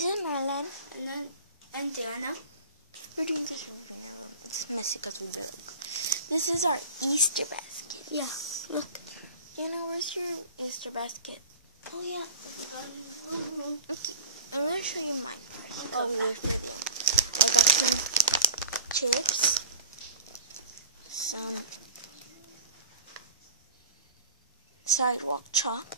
This is Marilyn. And Diana. We're doing this right now. It's messy because we broke. This is our Easter basket. Yeah, look. Diana, where's your Easter basket? Oh, yeah. I'm going to show you mine first. Oh, I got some chips. Some sidewalk chalk.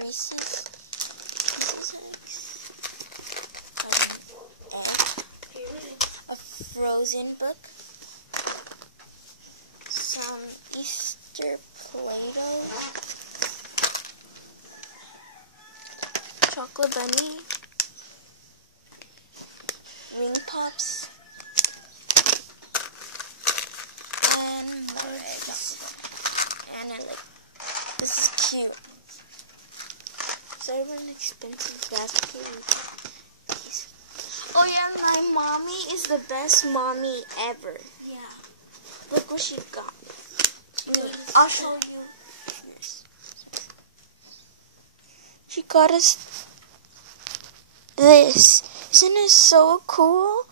Reese's eggs. A Frozen book. Some Easter Play-Doh. Chocolate bunny. Ring pops. And mugs. And I like this is cute. So I have an expensive basket with these. Oh yeah, my mommy is the best mommy ever. Yeah. Look what she got. I'll show you. Yes. She got us this. Isn't it so cool?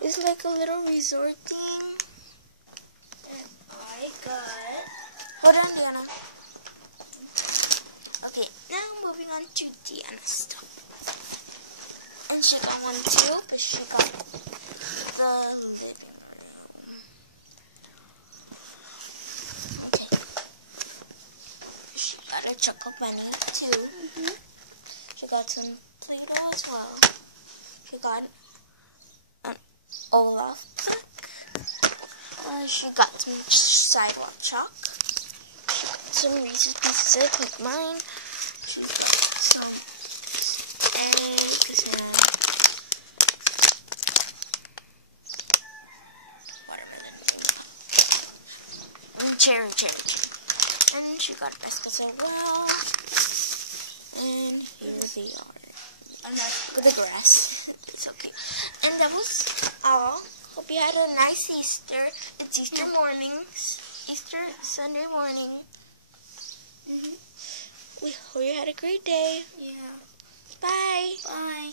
Yeah. It's like a little resort thing. And I got... Hold on, Diana. Okay, now moving on to Diana's stuff. And she got one too, but she got the living room. Okay. She got a Choco Bunny too. She got some Play-Doh as well. She got an Olaf book. She got some sidewalk chalk. She got some Reese's Pieces. I put mine. She got some eggs and watermelon. And cherry. And she got biscuits as well. And here they are. And that's the grass. It's okay. And that was all. Hope you had a nice Easter. It's Easter mornings. Easter Sunday morning. We hope you had a great day. Yeah. Bye. Bye.